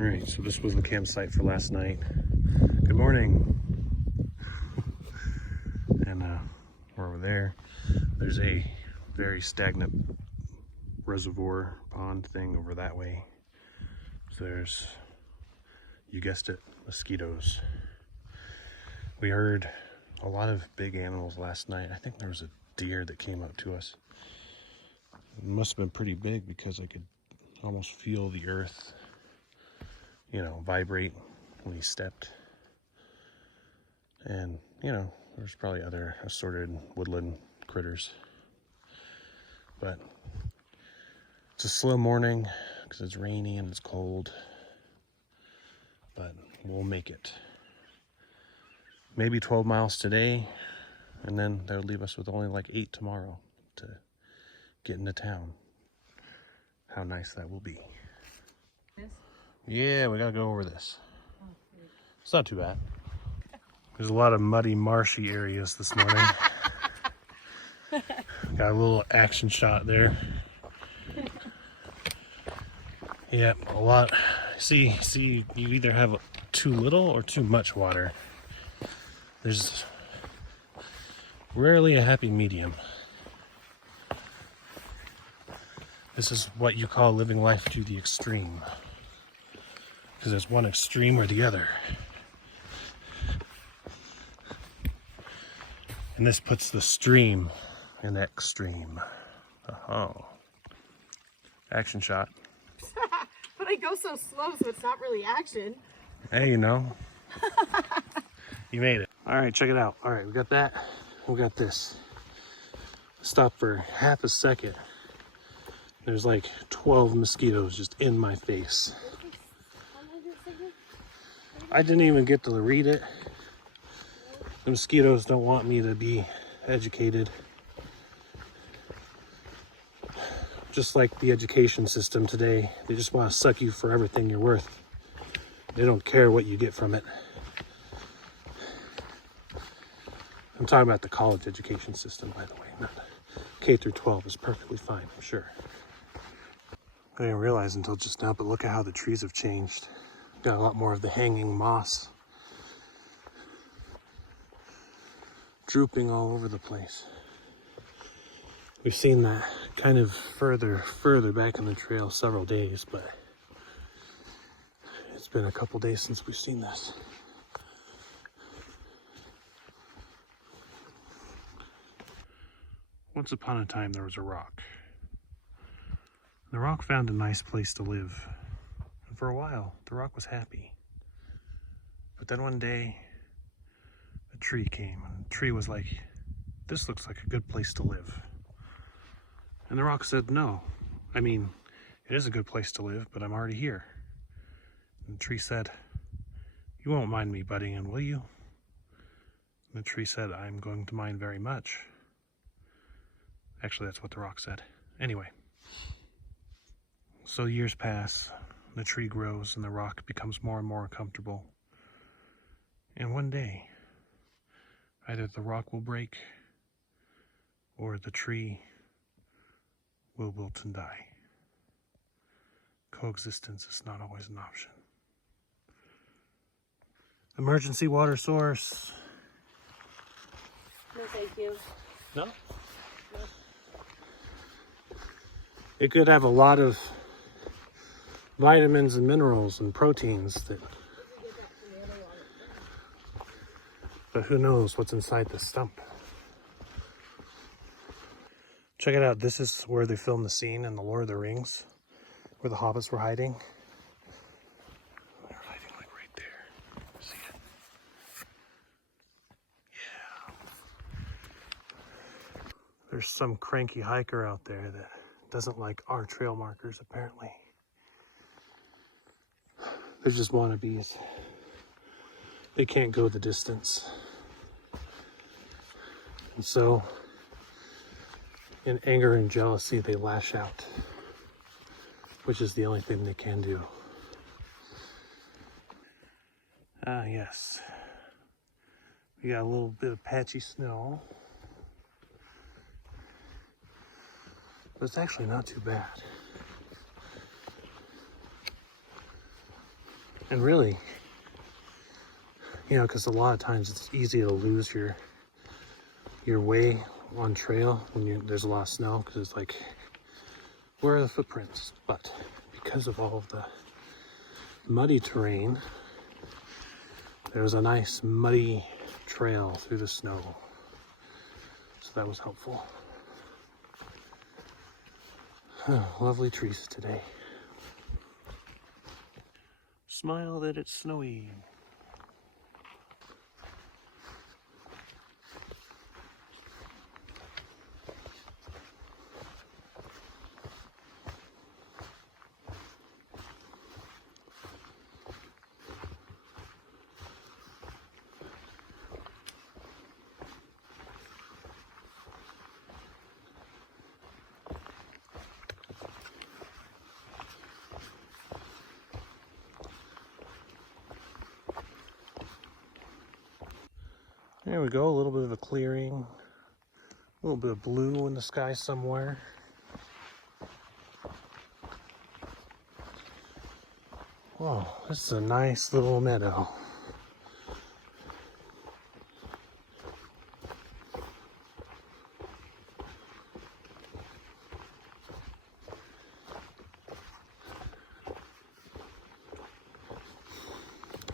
Alright, so this was the campsite for last night. Good morning. And we're over there. There's a very stagnant reservoir pond thing over that way. So there's, you guessed it, mosquitoes. We heard a lot of big animals last night. I think there was a deer that came up to us. It must have been pretty big because I could almost feel the earth, you know, vibrate when he stepped. And, you know, there's probably other assorted woodland critters. But it's a slow morning because it's rainy and it's cold. But we'll make it. Maybe 12 miles today, and then they'll leave us with only like 8 tomorrow to get into town. How nice that will be. Yeah, we gotta go over this. It's not too bad. There's a lot of muddy, marshy areas this morning. Got a little action shot there. Yeah, a lot. See, you either have too little or too much water. There's rarely a happy medium. This is what you call living life to the extreme. Because there's one extreme or the other. And this puts the stream in the extreme. Oh. Action shot. But I go so slow, so it's not really action. Hey, you know. You made it. All right, check it out. All right, we got that. We got this. Stop for half a second. There's like 12 mosquitoes just in my face. I didn't even get to read it. The mosquitoes don't want me to be educated. Just like the education system today, they just want to suck you for everything you're worth. They don't care what you get from it. I'm talking about the college education system, by the way. Not K through 12 is perfectly fine, I'm sure. I didn't realize until just now, but look at how the trees have changed. Got a lot more of the hanging moss drooping all over the place. We've seen that kind of further back in the trail several days, but it's been a couple days since we've seen this. Once upon a time, there was a rock. The rock found a nice place to live. And for a while, the rock was happy. But then one day, a tree came, and the tree was like, this looks like a good place to live. And the rock said, no. I mean, it is a good place to live, but I'm already here. And the tree said, you won't mind me butting in, will you? And the tree said, I'm going to mind very much. Actually, that's what the rock said. Anyway. So years pass, the tree grows, and the rock becomes more and more comfortable. And one day, either the rock will break, or the tree will wilt and die. Coexistence is not always an option. Emergency water source. No, thank you. No? It could have a lot of vitamins and minerals and proteins that, but who knows what's inside the stump. Check it out. This is where they filmed the scene in The Lord of the Rings, where the hobbits were hiding. They're hiding like right there. See it? Yeah. There's some cranky hiker out there that doesn't like our trail markers, apparently. They're just wannabes. They can't go the distance. And so, in anger and jealousy, they lash out, which is the only thing they can do. Ah, yes. We got a little bit of patchy snow. But it's actually not too bad. And really, you know, because a lot of times it's easy to lose your way on trail when there's a lot of snow, because it's like, where are the footprints? But because of all of the muddy terrain, there's a nice muddy trail through the snow. So that was helpful. Lovely trees today. Smile that it's snowy. There we go, a little bit of a clearing, a little bit of blue in the sky somewhere. Whoa, this is a nice little meadow.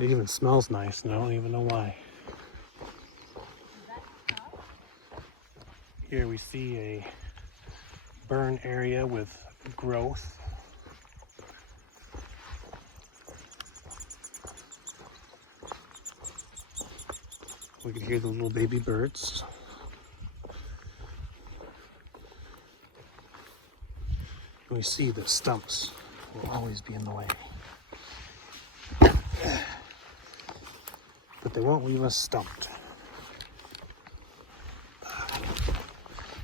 It even smells nice, and I don't even know why. Here we see a burn area with growth. We can hear the little baby birds. And we see that stumps will always be in the way. But they won't leave us stumped.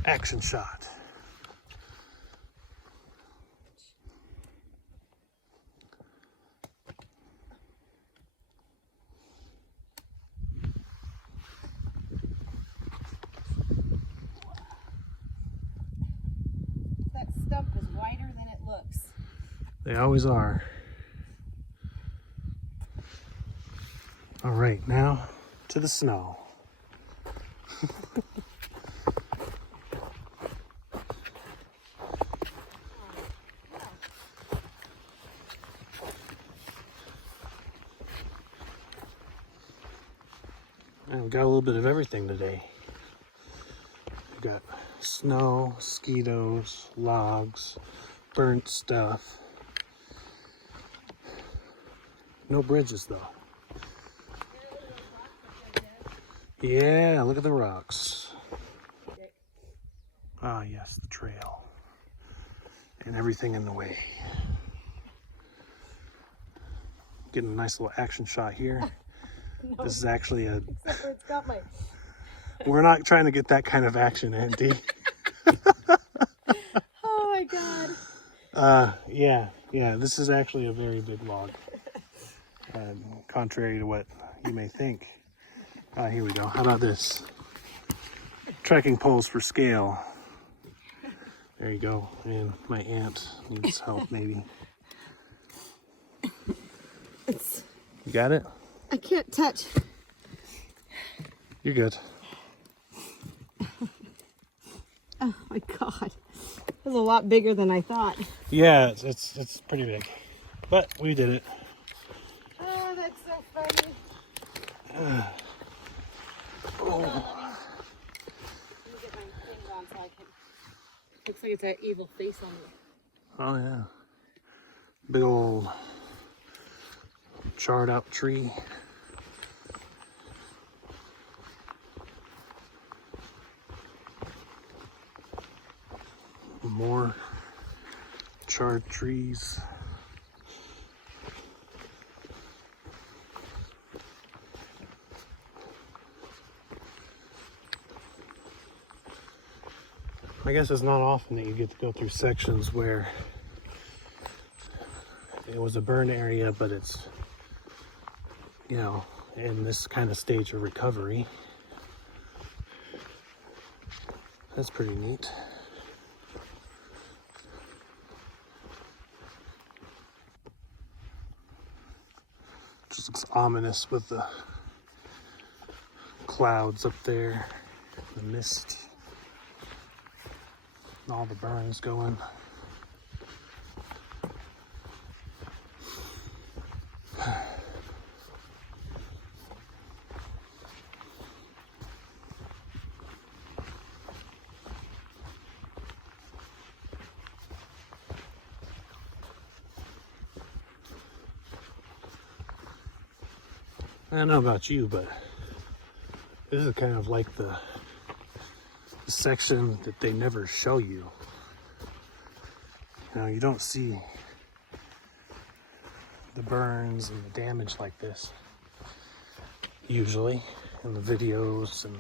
Action shot. That stump is wider than it looks. They always are. All right, now to the snow. And we've got a little bit of everything today. We've got snow, mosquitoes, logs, burnt stuff. No bridges though. Yeah, look at the rocks. Ah, yes, the trail. And everything in the way. Getting a nice little action shot here. No, This is actually a... except for it's got my... We're not trying to get that kind of action, Auntie. Oh my God. Yeah, this is actually a very big log. Contrary to what you may think. Here we go. How about this? Trekking poles for scale. There you go. And my aunt needs help, maybe. You got it? I can't touch. You're good. Oh my God. It was a lot bigger than I thought. Yeah, it's pretty big. But we did it. Oh, that's so funny. Hold on, let me get my things on so I can... Looks like it's that evil face on me. Oh yeah. Big old charred out tree. More charred trees. I guess it's not often that you get to go through sections where it was a burn area, but it's, you know, in this kind of stage of recovery. That's pretty neat. Just looks ominous with the clouds up there, the mist, and all the burns going. I don't know about you, but this is kind of like the section that they never show you. You know, you don't see the burns and the damage like this usually in the videos and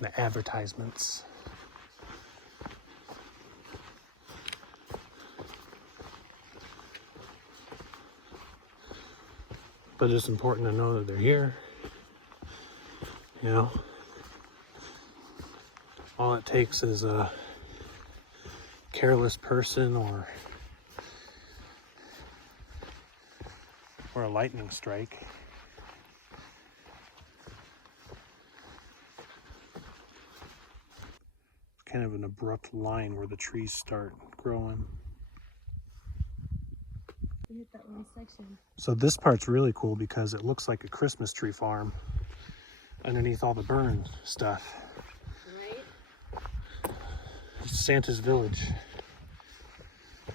the advertisements. But it's important to know that they're here. You know, all it takes is a careless person or a lightning strike. It's kind of an abrupt line where the trees start growing. We hit that one section. So this part's really cool because it looks like a Christmas tree farm underneath all the burn stuff. Right? It's Santa's village.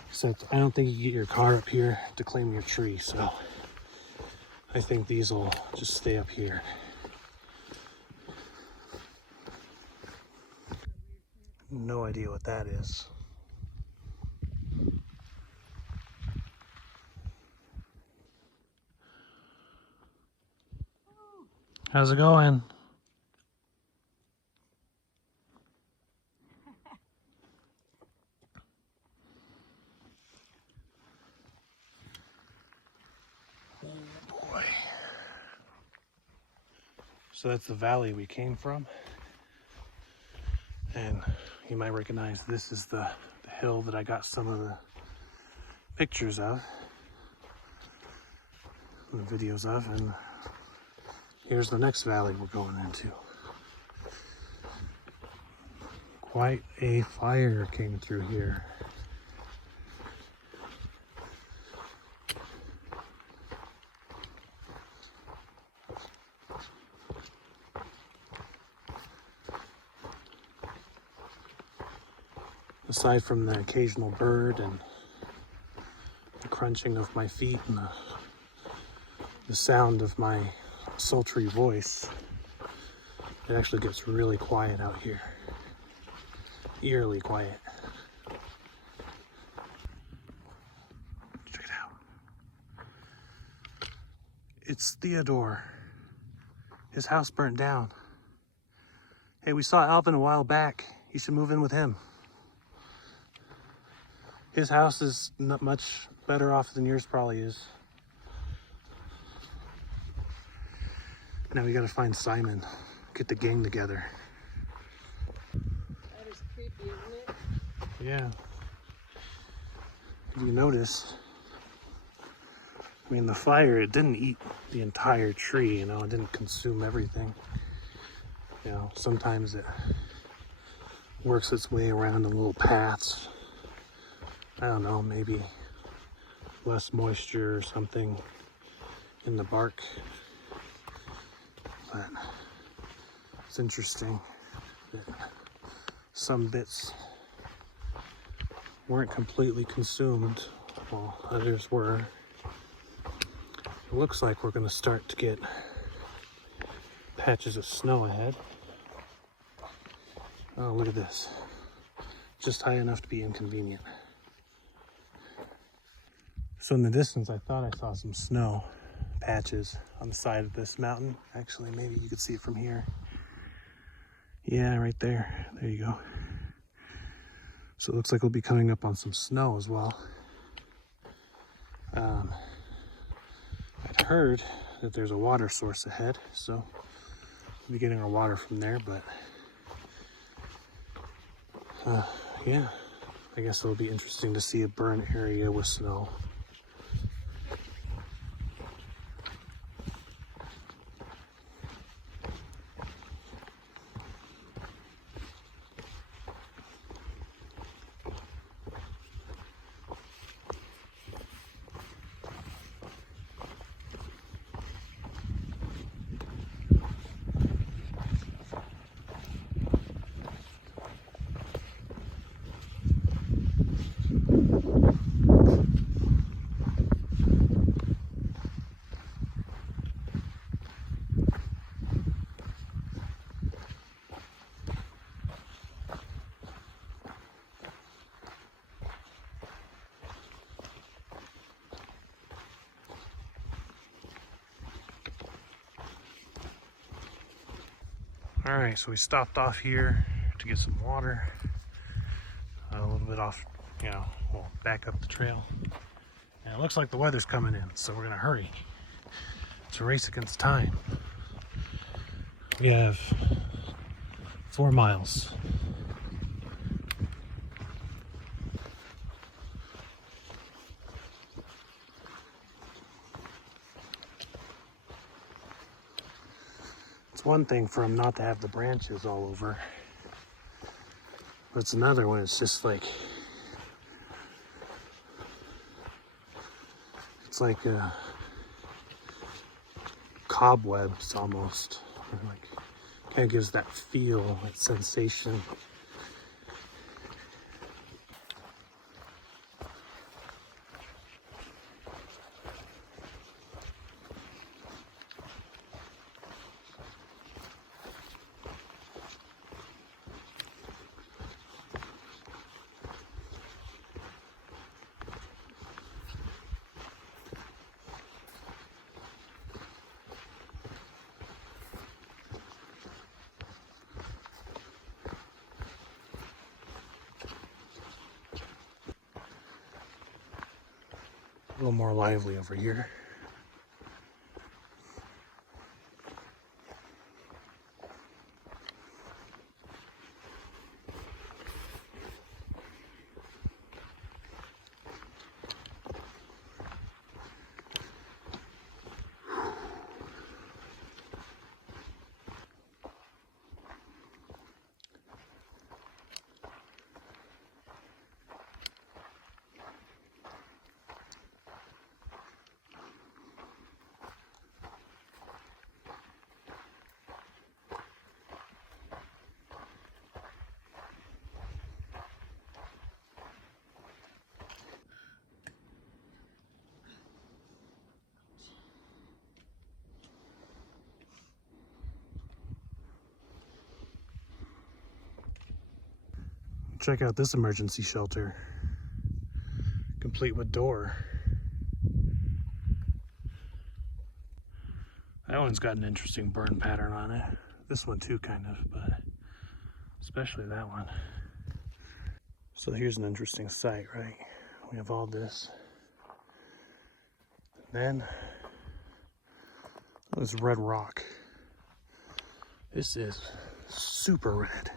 Except I don't think you get your car up here to claim your tree, so I think these will just stay up here. No idea what that is. How's it going? Oh boy. So that's the valley we came from. And you might recognize this is the hill that I got some of the pictures of, and the videos of, and here's the next valley we're going into. Quite a fire came through here. Aside from the occasional bird and the crunching of my feet and the sound of my sultry voice, it actually gets really quiet out here. Eerily quiet. Check it out. It's Theodore. His house burnt down. Hey, we saw Alvin a while back. You should move in with him. His house is not much better off than yours probably is. Now we gotta find Simon. Get the gang together. That is creepy, isn't it? Yeah. If you notice, I mean, the fire, it didn't eat the entire tree, you know, it didn't consume everything. You know, sometimes it works its way around in little paths. I don't know, maybe less moisture or something in the bark. But it's interesting that some bits weren't completely consumed while others were. It looks like we're going to start to get patches of snow ahead. Oh, look at this. Just high enough to be inconvenient. So in the distance, I thought I saw some snow patches on the side of this mountain. Actually, maybe you could see it from here. Yeah, right there. There you go. So it looks like we'll be coming up on some snow as well. I'd heard that there's a water source ahead, so we'll be getting our water from there, but yeah, I guess it'll be interesting to see a burn area with snow. All right, so we stopped off here to get some water. A little bit off, we'll back up the trail. And it looks like the weather's coming in, so we're gonna hurry. It's a race against time. We have 4 miles. It's one thing for them not to have the branches all over, but it's another when it's just like, it's like cobwebs almost, or like kind of gives that feel, that sensation. A little more lively over here. Check out this emergency shelter, complete with door. That one's got an interesting burn pattern on it. This one too, kind of, but especially that one. So here's an interesting sight, right? We have all this. And then this red rock. This is super red.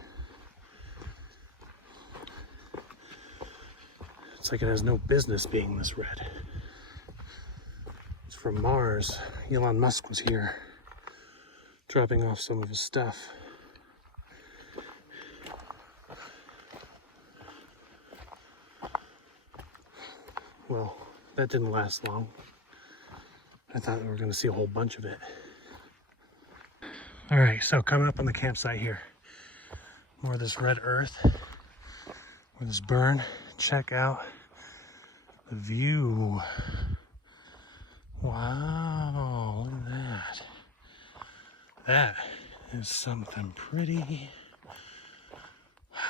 It's like it has no business being this red. It's from Mars. Elon Musk was here dropping off some of his stuff. Well, that didn't last long. I thought we were going to see a whole bunch of it. All right, so coming up on the campsite here, more of this red earth, or this burn. Check out the view. Wow, look at that. That is something pretty. Wow.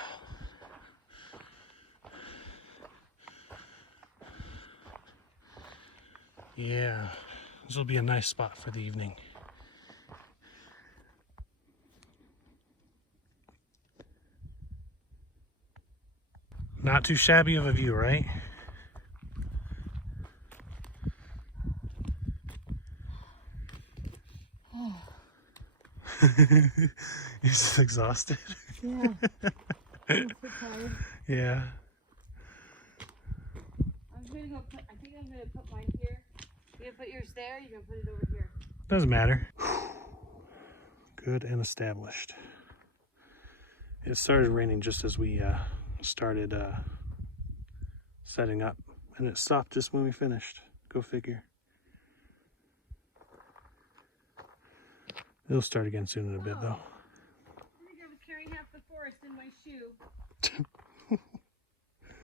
Yeah, this will be a nice spot for the evening. Not too shabby of a view, right? Oh. You're just exhausted? Yeah. I'm so tired. Yeah. I think I'm gonna put mine here. You gonna put yours there, you're gonna put it over here. Doesn't matter. Good and established. It started raining just as we started setting up, and it stopped just when we finished. Go figure. It'll start again soon in a bit, though. I think I was carrying half the forest in my shoe.